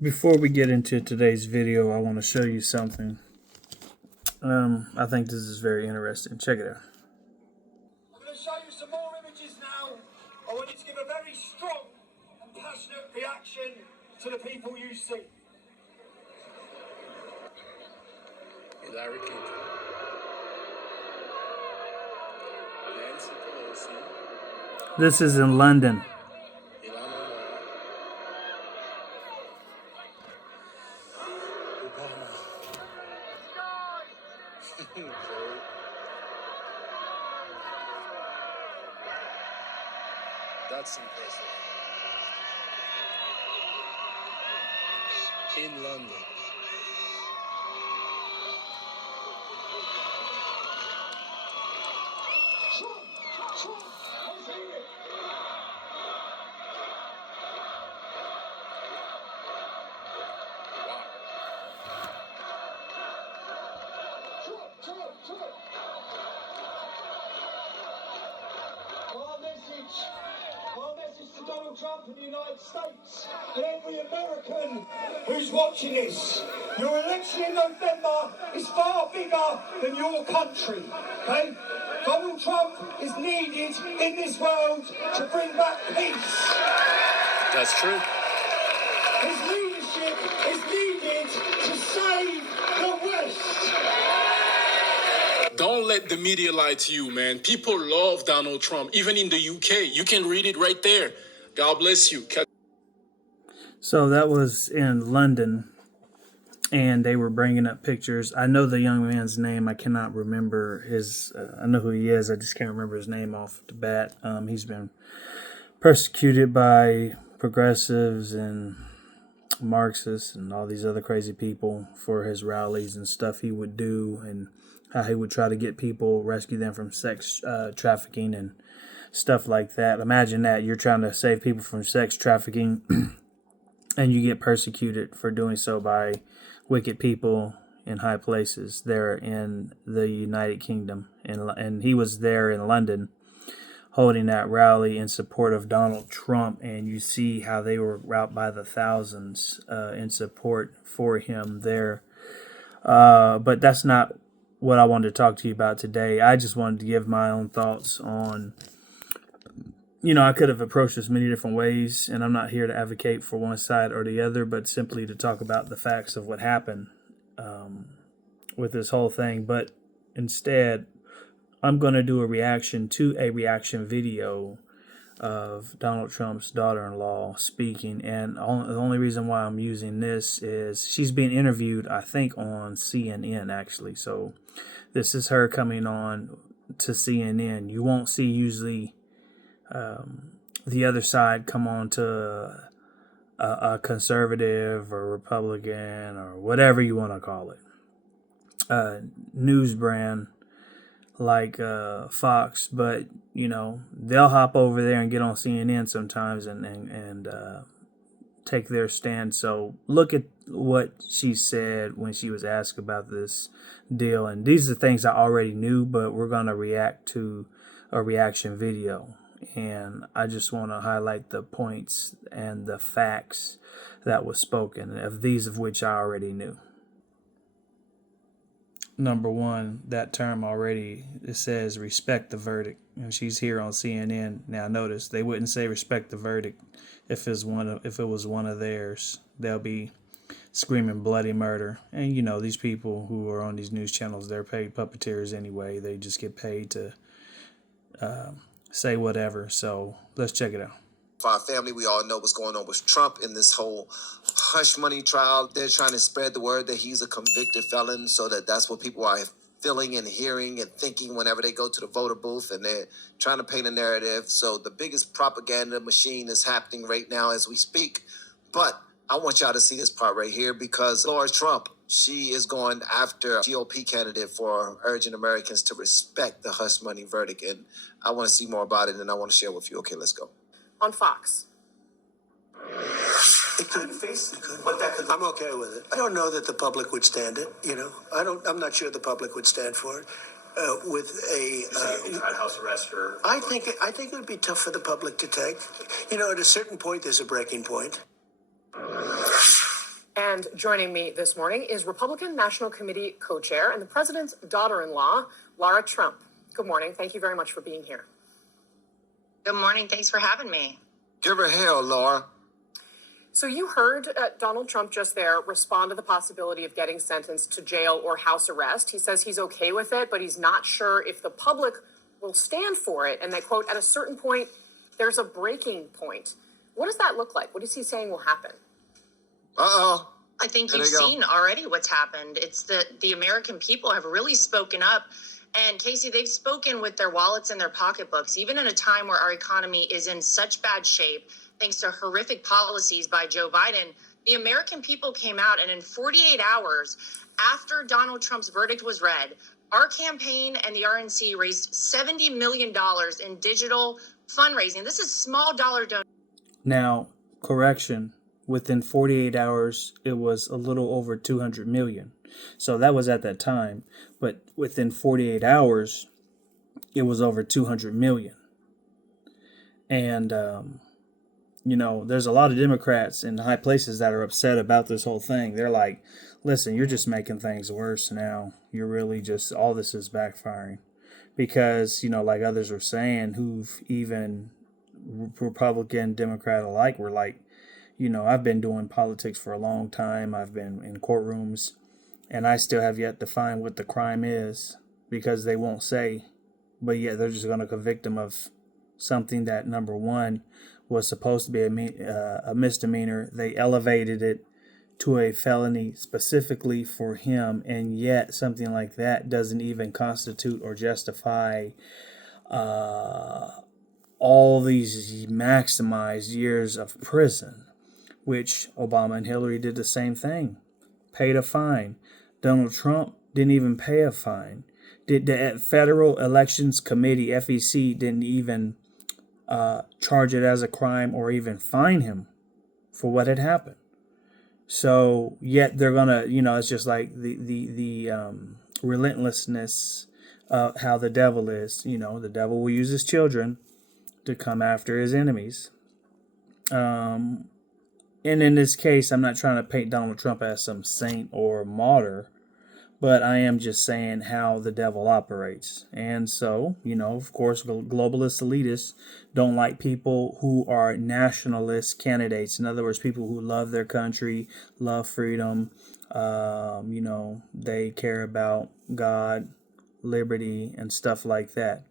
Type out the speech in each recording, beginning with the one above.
Before we get into today's video, I want to show you something. I think this is very interesting. Check it out. I'm going to show you some more images now. I want you to give a very strong and passionate reaction to the people you see. Hillary Clinton, Nancy Pelosi, This is in London. Ilhan Omar, Obama. That's impressive. In London. Our message to Donald Trump and the United States and every American who's watching this. Your election in November is far bigger than your country, okay? Donald Trump is needed in this world to bring back peace. That's true. His leadership is needed to save the West. Don't let the media lie to you, man. People love Donald Trump, even in the UK. You can read it right there. God bless you. So that was in London, and they were bringing up pictures. I know the young man's name. I cannot remember his. I know who he is. I just can't remember his name off the bat. He's been persecuted by progressives and Marxists and all these other crazy people for his rallies and stuff he would do, and how he would try to get people, rescue them from sex trafficking and stuff like that. Imagine that you're trying to save people from sex trafficking and you get persecuted for doing so by wicked people in high places there in the United Kingdom. And he was there in London holding that rally in support of Donald Trump, and you see how they were out by the thousands in support for him there. But that's not what I wanted to talk to you about today. I just wanted to give my own thoughts on, I could have approached this many different ways, and I'm not here to advocate for one side or the other, but simply to talk about the facts of what happened with this whole thing. But instead, I'm going to do a reaction to a reaction video of Donald Trump's daughter-in-law speaking. And the only reason why I'm using this is she's being interviewed, I think, on CNN, actually. So this is her coming on to CNN. You won't see usually the other side come on to a conservative or Republican or whatever you want to call it, news brand like Fox, but they'll hop over there and get on CNN sometimes and take their stand. So look at what she said when she was asked about this deal, and these are things I already knew, but we're going to react to a reaction video, and I just want to highlight the points and the facts that was spoken, of these of which I already knew. Number one, that term already, it says respect the verdict, and she's here on CNN. Now notice they wouldn't say respect the verdict if it was one of theirs. They'll be screaming bloody murder. And these people who are on these news channels, they're paid puppeteers anyway. They just get paid to say whatever. So let's check it out. For our family, we all know what's going on with Trump in this whole hush money trial. They're trying to spread the word that he's a convicted felon, so that's what people are feeling and hearing and thinking whenever they go to the voter booth, and they're trying to paint a narrative. So the biggest propaganda machine is happening right now as we speak. But I want y'all to see this part right here, because Laura Trump, she is going after a GOP candidate for urging Americans to respect the hush money verdict. And I want to see more about it, and I want to share with you. Okay, let's go. On Fox. It could face what that could. I'm okay with it. I don't know that the public would stand it. I'm not sure the public would stand for it. With a house arrest or. I think it would be tough for the public to take. At a certain point, there's a breaking point. And joining me this morning is Republican National Committee co-chair and the president's daughter-in-law, Laura Trump. Good morning. Thank you very much for being here. Good morning. Thanks for having me. Give her hell, Laura. So you heard Donald Trump just there respond to the possibility of getting sentenced to jail or house arrest. He says he's okay with it, but he's not sure if the public will stand for it. And that, quote, at a certain point, there's a breaking point. What does that look like? What is he saying will happen? Uh-oh. I think There you've you go. seen already what's happened. It's that the American people have really spoken up. And Casey, they've spoken with their wallets and their pocketbooks, even in a time where our economy is in such bad shape, thanks to horrific policies by Joe Biden. The American people came out, and in 48 hours after Donald Trump's verdict was read, our campaign and the RNC raised $70 million in digital fundraising. This is small dollar donations. Now, correction, within 48 hours, it was a little over 200 million. So that was at that time. But within 48 hours, it was over 200 million. And, there's a lot of Democrats in high places that are upset about this whole thing. They're like, listen, you're just making things worse now. You're really just, all this is backfiring. Because, like others were saying, who've even Republican, Democrat alike, were like, I've been doing politics for a long time. I've been in courtrooms, and I still have yet to find what the crime is, because they won't say. But yet they're just going to convict him of something that, number one, was supposed to be a misdemeanor. They elevated it to a felony specifically for him, and yet something like that doesn't even constitute or justify all these maximized years of prison, which Obama and Hillary did the same thing, paid a fine. Donald Trump didn't even pay a fine. The Federal Elections Committee, FEC, didn't even charge it as a crime or even fine him for what had happened. So yet they're gonna, it's just like the relentlessness of how the devil is. The devil will use his children to come after his enemies. And in this case, I'm not trying to paint Donald Trump as some saint or martyr, but I am just saying how the devil operates. And so, of course, globalist elitists don't like people who are nationalist candidates. In other words, people who love their country, love freedom. They care about God, liberty, and stuff like that.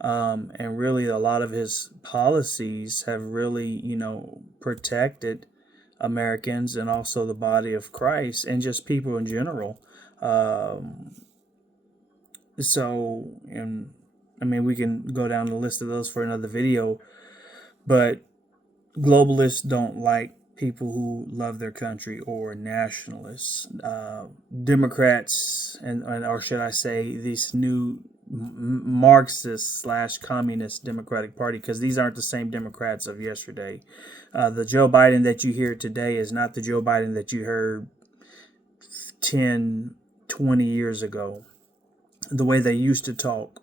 And really, a lot of his policies have really, protected Americans and also the body of Christ and just people in general. We can go down the list of those for another video, but globalists don't like people who love their country or nationalists. Democrats, or should I say, these new Marxist / communist Democratic Party, because these aren't the same Democrats of yesterday. The Joe Biden that you hear today is not the Joe Biden that you heard 10, 20 years ago. The way they used to talk,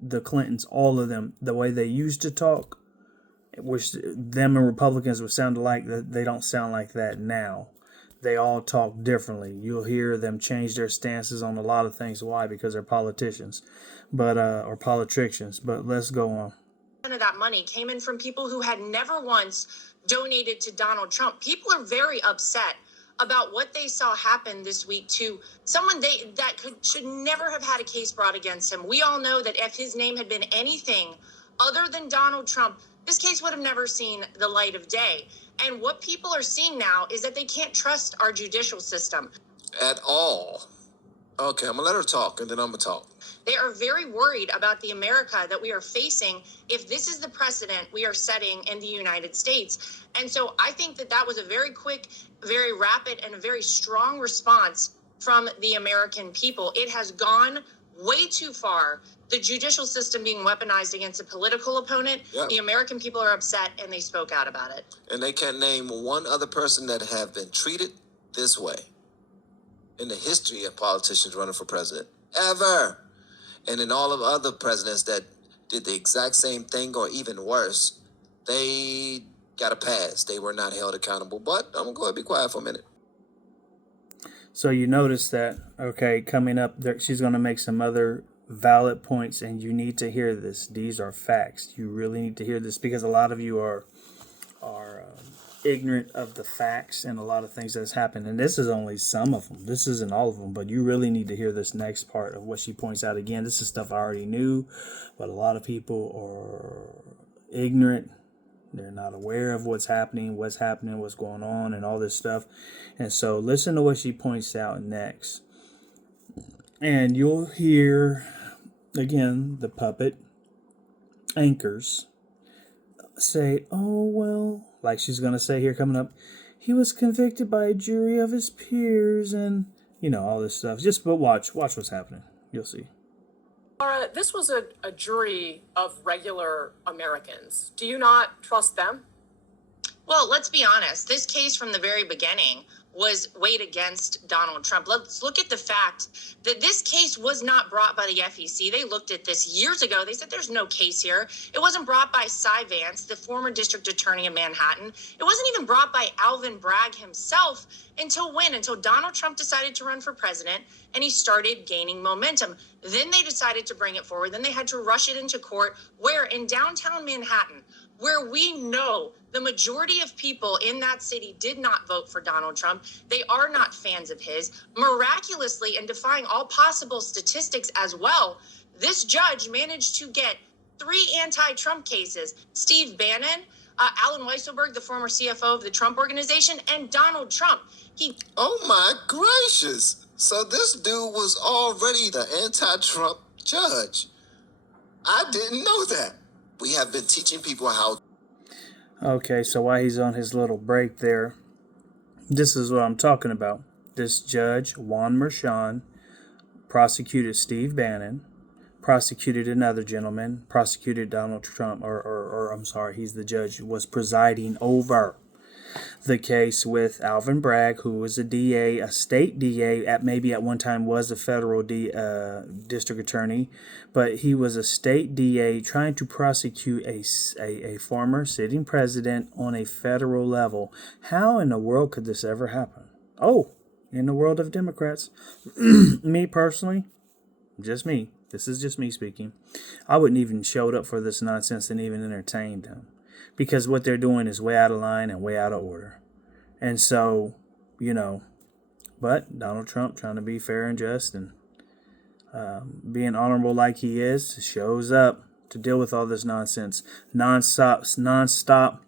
the Clintons, all of them, the way they used to talk, which them and Republicans would sound alike, they don't sound like that now. They all talk differently. You'll hear them change their stances on a lot of things. Why? Because they're politicians, or politicians. But let's go on. Of that money came in from people who had never once donated to Donald Trump. People are very upset about what they saw happen this week to someone should never have had a case brought against him. We all know that if his name had been anything other than Donald Trump, this case would have never seen the light of day. And what people are seeing now is that they can't trust our judicial system At all. Okay, I'm going to let her talk, and then I'm going to talk. They are very worried about the America that we are facing if this is the precedent we are setting in the United States. And so I think that was a very quick, very rapid, and a very strong response from the American people. It has gone way too far. The judicial system being weaponized against a political opponent. Yep. The American people are upset, and they spoke out about it. And they can't name one other person that have been treated this way in the history of politicians running for president, ever. And in all of other presidents that did the exact same thing or even worse, they got a pass. They were not held accountable. But I'm going to go ahead and be quiet for a minute. So you notice that, okay, coming up, there, she's going to make some other valid points, and you need to hear this. These are facts. You really need to hear this because a lot of you are ignorant of the facts and a lot of things that's happened. And this is only some of them. This isn't all of them, but you really need to hear this next part of what she points out. Again, this is stuff I already knew, but a lot of people are ignorant. They're not aware of what's happening, what's going on, and all this stuff. And so listen to what she points out next. And you'll hear, again, the puppet anchors say, oh, well, like she's going to say here coming up, he was convicted by a jury of his peers and, all this stuff. But watch what's happening. You'll see. Laura, this was a jury of regular Americans. Do you not trust them? Well, let's be honest. This case from the very beginning was weighed against Donald Trump. Let's look at the fact that this case was not brought by the FEC. They looked at this years ago. They said there's no case here. It wasn't brought by Cy Vance, the former district attorney of Manhattan. It wasn't even brought by Alvin Bragg himself until when? Until Donald Trump decided to run for president and he started gaining momentum. Then they decided to bring it forward. Then they had to rush it into court where in downtown Manhattan, where we know the majority of people in that city did not vote for Donald Trump. They are not fans of his. Miraculously, and defying all possible statistics as well, this judge managed to get 3 anti-Trump cases. Steve Bannon, Alan Weisselberg, the former CFO of the Trump Organization, and Donald Trump. Oh my gracious. So this dude was already the anti-Trump judge. I didn't know that. We have been teaching people how. Okay, so while he's on his little break there, this is what I'm talking about. This judge, Juan Merchan, prosecuted Steve Bannon, prosecuted another gentleman, prosecuted Donald Trump, or I'm sorry, he's the judge, was presiding over the case with Alvin Bragg, who was a DA, a state DA, maybe at one time was a federal district attorney, but he was a state DA trying to prosecute a former sitting president on a federal level. How in the world could this ever happen? Oh, in the world of Democrats, me personally, just me, this is just me speaking, I wouldn't even showed up for this nonsense and even entertained them. Because what they're doing is way out of line and way out of order. And so, but Donald Trump, trying to be fair and just and being honorable like he is, shows up to deal with all this nonsense. Non-stop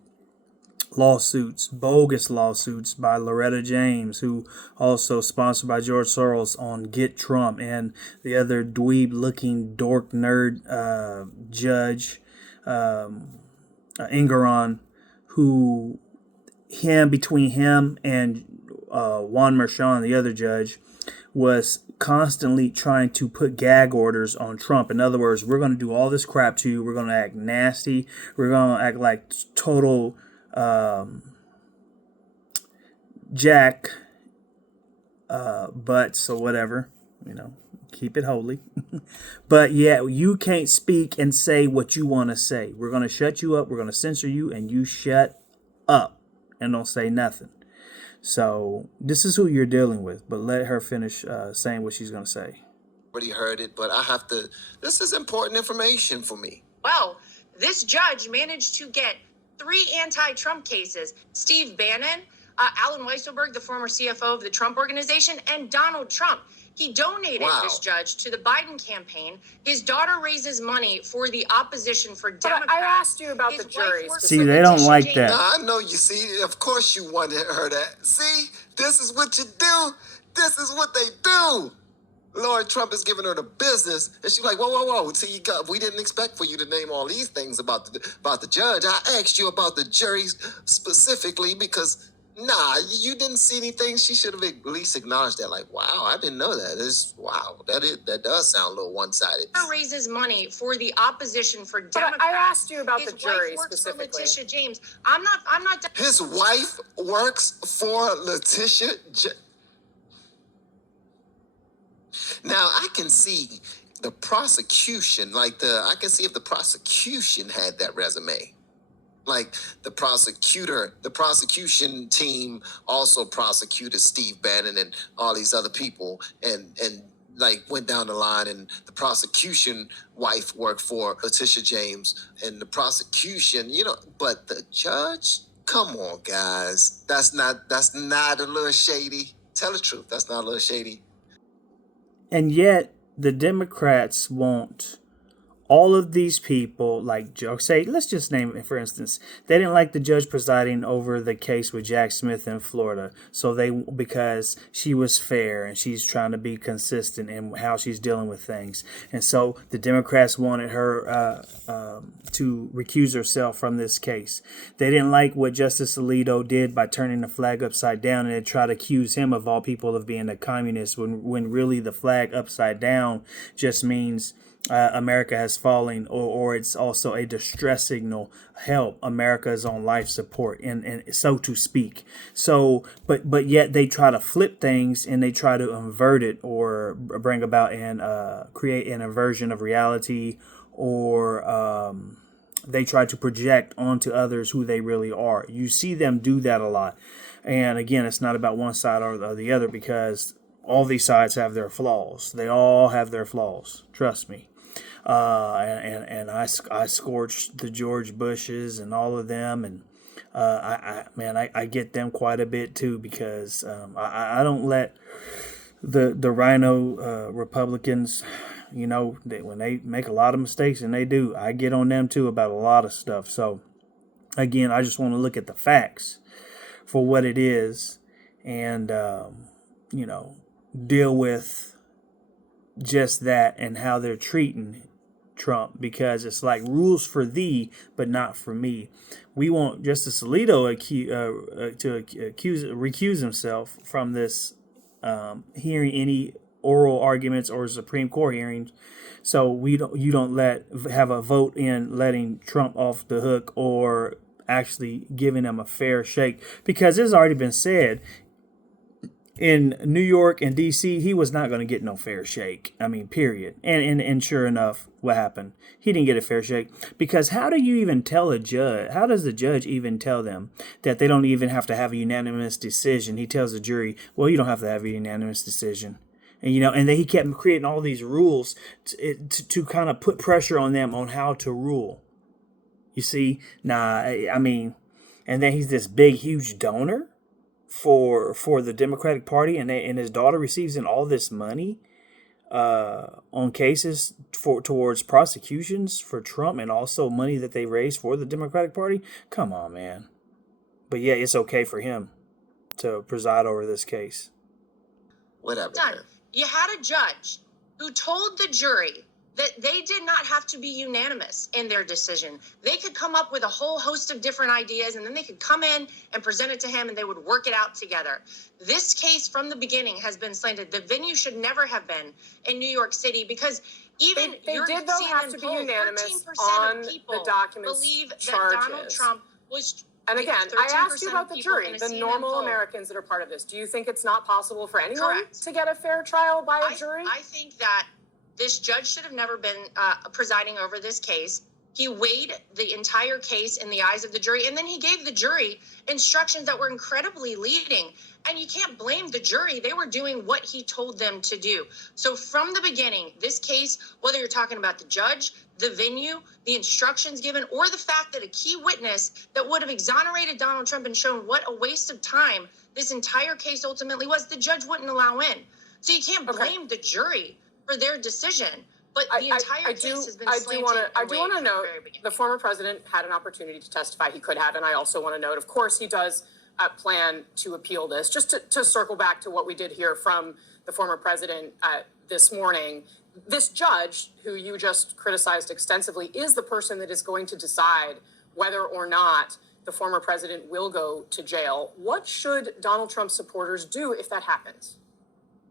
lawsuits, bogus lawsuits by Loretta James, who also sponsored by George Soros on Get Trump, and the other dweeb-looking dork nerd judge, Engoron, who between him and Juan Merchan, the other judge, was constantly trying to put gag orders on Trump. In other words, we're going to do all this crap to you. We're going to act nasty. We're going to act like total jack butts or whatever, keep it holy. But yeah, you can't speak and say what you want to say. We're going to shut you up. We're going to censor you, and you shut up and don't say nothing. So this is who you're dealing with, but let her finish saying what she's going to say. Already heard it, but I have to. This is important information for me. Well, this judge managed to get 3 anti-Trump cases. Steve Bannon, Alan Weisselberg, the former CFO of the Trump Organization, and Donald Trump. He donated this judge to the Biden campaign. His daughter raises money for the opposition for Democrats. I asked you about the jury. See, they don't like that. No, I know you see. Of course you wanted her to. See, this is what you do. This is what they do. Lord Trump is giving her the business, and she's like, whoa. See, we didn't expect for you to name all these things about the judge. I asked you about the jury specifically because, you didn't see anything. She should have at least acknowledged that. Like, wow, I didn't know that. That does sound a little one-sided. Raises money for the opposition for Democrats. I asked you about His the jury wife works specifically. for Letitia James. I'm not. His wife works for Letitia. Now I can see the prosecution, I can see if the prosecution had that resume. Like the prosecution team also prosecuted Steve Bannon and all these other people, and like went down the line, and the prosecution wife worked for Letitia James, and the prosecution, but the judge, come on, guys, that's not a little shady. Tell the truth, that's not a little shady. And yet the Democrats want all of these people, like, say, let's just name it, for instance, they didn't like the judge presiding over the case with Jack Smith in Florida. So because she was fair and she's trying to be consistent in how she's dealing with things. And so the Democrats wanted her to recuse herself from this case. They didn't like what Justice Alito did by turning the flag upside down, and they tried to accuse him of all people of being a communist when really the flag upside down just means America has fallen, or it's also a distress signal. Help, America is on life support, and so to speak. So, but yet they try to flip things, and they try to invert it or bring about and create an inversion of reality, or they try to project onto others who they really are. You see them do that a lot. And again, it's not about one side or the other, because all these sides have their flaws. They all have their flaws. Trust me. And I scorched the George Bushes and all of them, and I get them quite a bit too, because I don't let the rhino Republicans, when they make a lot of mistakes, and they do, I get on them too about a lot of stuff. So again, I just want to look at the facts for what it is, and deal with just that and how they're treating Trump, because it's like rules for thee, but not for me. We want Justice Alito recuse himself from this hearing any oral arguments or Supreme Court hearings. So you don't have a vote in letting Trump off the hook, or actually giving him a fair shake, because it's already been said in New York and D.C., he was not going to get no fair shake. I mean, period. And sure enough, what happened? He didn't get a fair shake. Because how do you even tell a judge? How does the judge even tell them that they don't even have to have a unanimous decision? He tells the jury, well, you don't have to have a unanimous decision. And, and then he kept creating all these rules to kind of put pressure on them on how to rule. You see? And then he's this big, huge donor for the Democratic Party, and his daughter receives all this money on cases towards prosecutions for Trump, and also money that they raised for the Democratic Party. Come on, man. But yeah, it's okay for him to preside over this case. Whatever. Done. You had a judge who told the jury that they did not have to be unanimous in their decision. They could come up with a whole host of different ideas, and then they could come in and present it to him, and they would work it out together. This case from the beginning has been slanted. The venue should never have been in New York City, because even they did though have to be unanimous on the documents believe charges. That Donald Trump was. And again, I asked you about the jury, the normal Americans that are part of this. Do you think it's not possible for anyone to get a fair trial by a jury? I think that this judge should have never been presiding over this case. He weighed the entire case in the eyes of the jury, and then he gave the jury instructions that were incredibly leading. And you can't blame the jury. They were doing what he told them to do. So from the beginning, this case, whether you're talking about the judge, the venue, the instructions given, or the fact that a key witness that would have exonerated Donald Trump and shown what a waste of time this entire case ultimately was, the judge wouldn't allow in. So you can't blame the jury for their decision, but the entire case has been slanted. I do want to note the former president had an opportunity to testify. He could have, and I also want to note, of course, he does plan to appeal this. Just to circle back to what we did hear from the former president this morning, this judge, who you just criticized extensively, is the person that is going to decide whether or not the former president will go to jail. What should Donald Trump supporters do if that happens?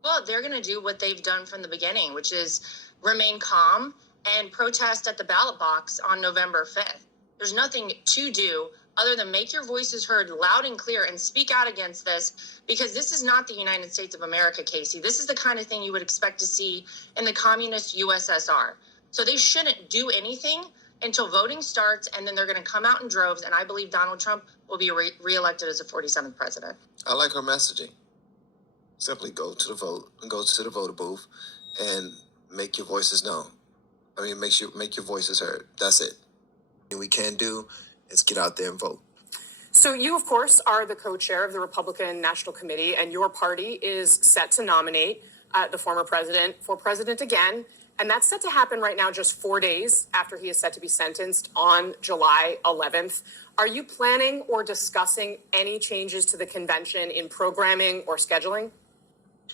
Well, they're going to do what they've done from the beginning, which is remain calm and protest at the ballot box on November 5th. There's nothing to do other than make your voices heard loud and clear and speak out against this, because this is not the United States of America, Casey. This is the kind of thing you would expect to see in the communist USSR. So they shouldn't do anything until voting starts, and then they're going to come out in droves, and I believe Donald Trump will be reelected as the 47th president. I like her messaging. Simply go to the vote and go to the voter booth and make your voices known. I mean, make your voices heard. That's it. What we can do is get out there and vote. So you, of course, are the co-chair of the Republican National Committee, and your party is set to nominate the former president for president again. And that's set to happen right now, just 4 days after he is set to be sentenced on July 11th. Are you planning or discussing any changes to the convention in programming or scheduling?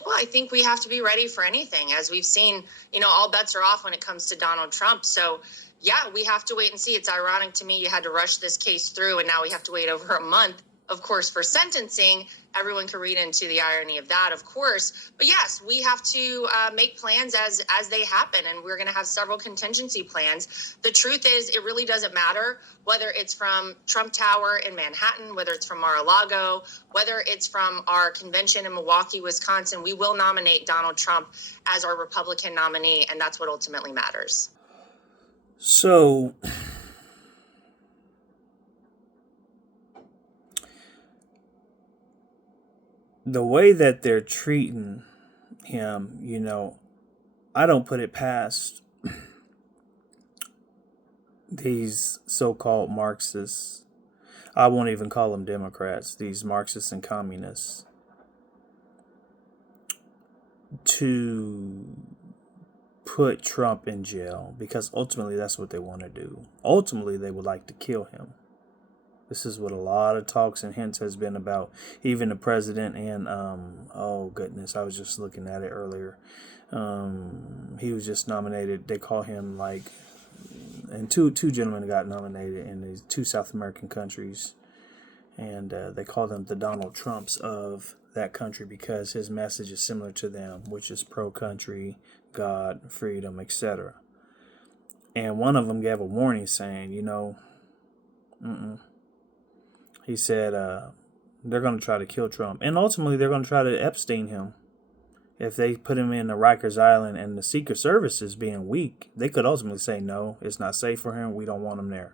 Well, I think we have to be ready for anything. As we've seen, all bets are off when it comes to Donald Trump. So, yeah, we have to wait and see. It's ironic to me you had to rush this case through, and now we have to wait over a month, of course, for sentencing. Everyone can read into the irony of that, of course. But yes, we have to make plans as they happen, and we're going to have several contingency plans. The truth is, it really doesn't matter whether it's from Trump Tower in Manhattan, whether it's from Mar-a-Lago, whether it's from our convention in Milwaukee, Wisconsin. We will nominate Donald Trump as our Republican nominee, and that's what ultimately matters. So the way that they're treating him, I don't put it past these so-called Marxists. I won't even call them Democrats, these Marxists and communists, to put Trump in jail, because ultimately that's what they want to do. Ultimately, they would like to kill him. This is what a lot of talks and hints has been about. Even the president and, oh goodness, I was just looking at it earlier. He was just nominated. They call him and two gentlemen got nominated in these 2 South American countries. And they call them the Donald Trumps of that country because his message is similar to them, which is pro-country, God, freedom, etc. And one of them gave a warning saying, he said they're going to try to kill Trump. And ultimately, they're going to try to Epstein him. If they put him in the Rikers Island and the Secret Service is being weak, they could ultimately say, no, it's not safe for him. We don't want him there.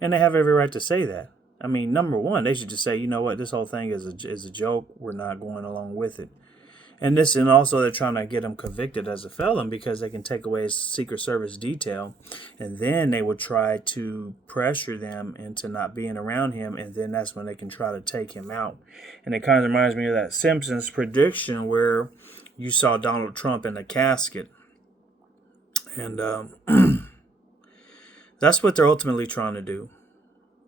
And they have every right to say that. I mean, number one, they should just say, you know what, this whole thing is a joke. We're not going along with it. And also they're trying to get him convicted as a felon because they can take away his Secret Service detail. And then they would try to pressure them into not being around him. And then that's when they can try to take him out. And it kind of reminds me of that Simpsons prediction where you saw Donald Trump in a casket. And that's what they're ultimately trying to do.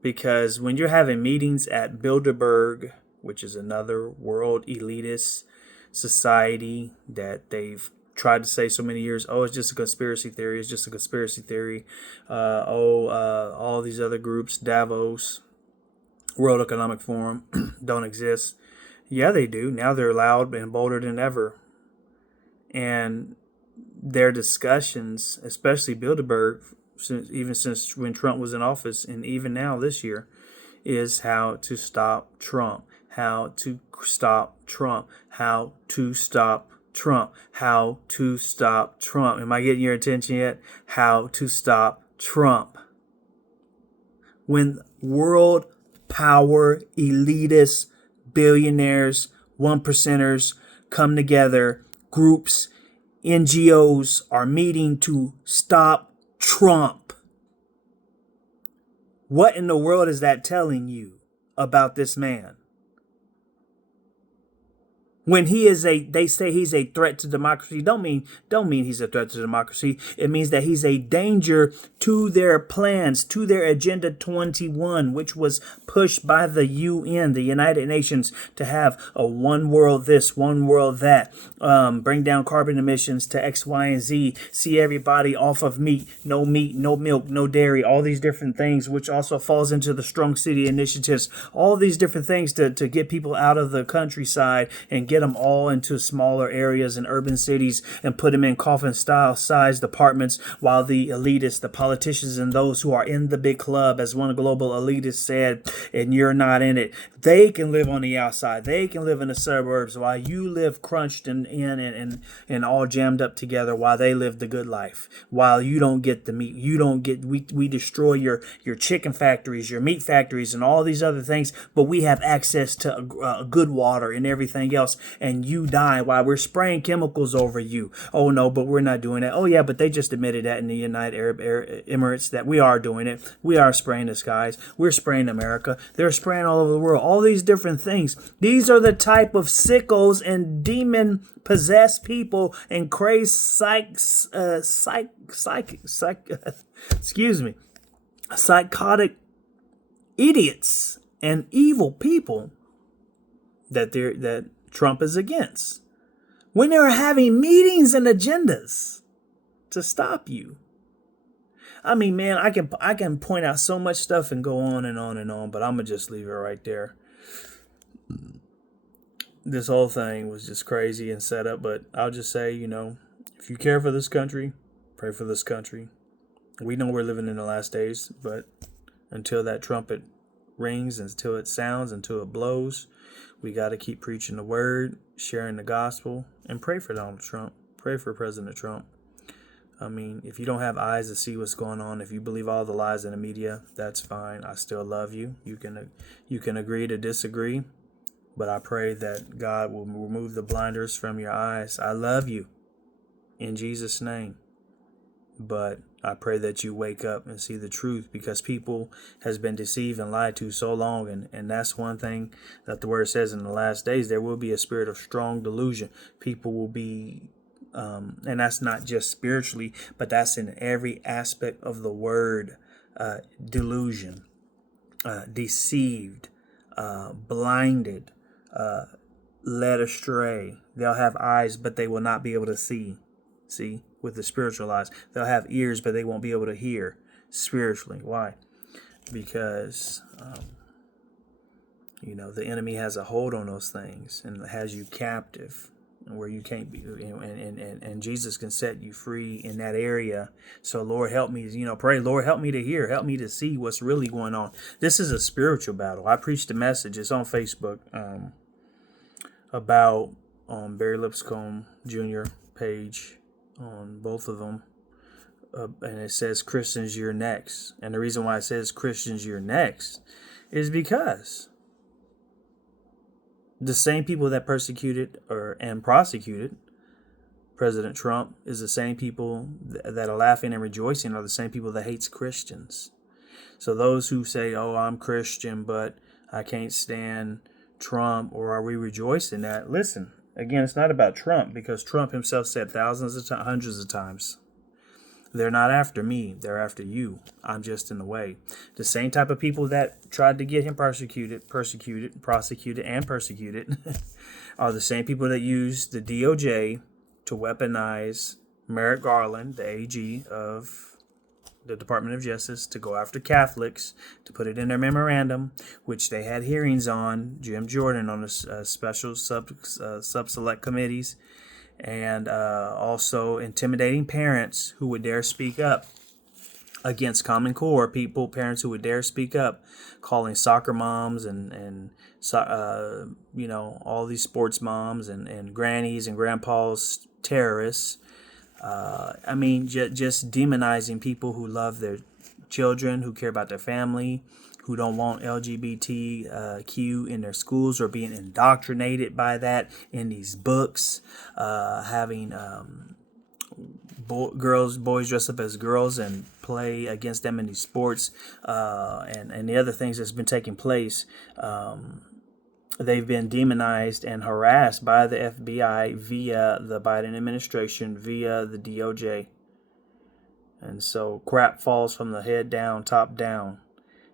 Because when you're having meetings at Bilderberg, which is another world elitist society that they've tried to say so many years, it's just a conspiracy theory, it's just a conspiracy theory. All these other groups, Davos, World Economic Forum, don't exist. Yeah, they do. Now they're loud and bolder than ever. And their discussions, especially Bilderberg, since when Trump was in office and even now this year, is how to stop Trump. How to stop Trump. How to stop Trump. How to stop Trump. Am I getting your attention yet? How to stop Trump. When world power, elitists, billionaires, 1%ers come together, groups, NGOs are meeting to stop Trump. What in the world is that telling you about this man? When they say he's a threat to democracy, don't mean he's a threat to democracy. It means that he's a danger to their plans, to their Agenda 21, which was pushed by the UN, the United Nations, to have a one world this, one world that, bring down carbon emissions to X, Y, and Z, see everybody off of meat, no milk, no dairy, all these different things, which also falls into the Strong City initiatives, all these different things to get people out of the countryside and get get them all into smaller areas and urban cities and put them in coffin-style sized apartments, while the elitists, the politicians, and those who are in the big club, as one global elitist said, and you're not in it, they can live on the outside. They can live in the suburbs while you live crunched and all jammed up together, while they live the good life, while you don't get the meat. You don't get, we destroy your chicken factories, your meat factories, and all these other things, but we have access to good water and everything else, and you die while we're spraying chemicals over you. Oh no, but we're not doing that. Oh yeah, but they just admitted that in the United Arab Emirates that we are doing it. We are spraying the skies. We're spraying America. They're spraying all over the world. All these different things. These are the type of sickos and demon possessed people and crazed psychotic idiots and evil people that Trump is against, when they're having meetings and agendas to stop you. I mean, man, I can point out so much stuff and go on and on and on, but I'm gonna just leave it right there. This whole thing was just crazy and set up, but I'll just say, if you care for this country, pray for this country. We know we're living in the last days, but until that trumpet rings, until it sounds, until it blows, we got to keep preaching the word, sharing the gospel, and pray for Donald Trump. Pray for President Trump. I mean, if you don't have eyes to see what's going on, if you believe all the lies in the media, that's fine. I still love you. You can agree to disagree, but I pray that God will remove the blinders from your eyes. I love you in Jesus' name. But I pray that you wake up and see the truth, because people has been deceived and lied to so long. And that's one thing that the word says: in the last days, there will be a spirit of strong delusion. People will be, and that's not just spiritually, but that's in every aspect of the word, delusion, deceived, blinded, led astray. They'll have eyes, but they will not be able to see. See, with the spiritual eyes. They'll have ears, but they won't be able to hear spiritually. Why? Because, the enemy has a hold on those things and has you captive, where you can't be, and Jesus can set you free in that area. So Lord, help me, pray, Lord, help me to hear, help me to see what's really going on. This is a spiritual battle. I preached a message. It's on Facebook, about Barry Lipscomb Jr. page, on both of them, and it says Christians, you're next. And the reason why it says Christians, you're next is because the same people that persecuted and prosecuted President Trump is the same people that are laughing and rejoicing are the same people that hates Christians. So those who say, oh, I'm Christian, but I can't stand Trump, or are we rejoicing that? Listen, again, it's not about Trump, because Trump himself said hundreds of times, they're not after me, they're after you. I'm just in the way. The same type of people that tried to get him prosecuted, prosecuted, and persecuted are the same people that used the DOJ to weaponize Merrick Garland, the AG of the Department of Justice, to go after Catholics, to put it in their memorandum, which they had hearings on, Jim Jordan on the special sub-select committees, and also intimidating parents who would dare speak up against Common Core parents who would dare speak up, calling soccer moms and all these sports moms and grannies and grandpas terrorists. Just demonizing people who love their children, who care about their family, who don't want LGBTQ in their schools or being indoctrinated by that in these books, having boys dress up as girls and play against them in these sports, and the other things that's been taking place. They've been demonized and harassed by the FBI via the Biden administration, via the DOJ. And so crap falls from the head down, top down.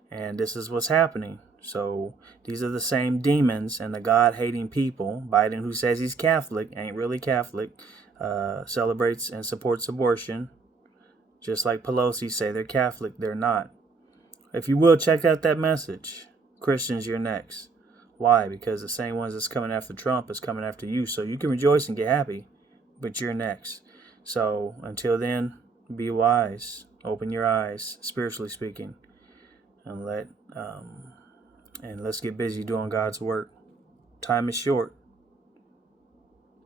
And this is what's happening. So these are the same demons and the God-hating people. Biden, who says he's Catholic, ain't really Catholic, celebrates and supports abortion. Just like Pelosi say they're Catholic, they're not. If you will, check out that message. Christians, you're next. Why? Because the same ones that's coming after Trump is coming after you. So you can rejoice and get happy, but you're next. So until then, be wise. Open your eyes, spiritually speaking, and let's get busy doing God's work. Time is short.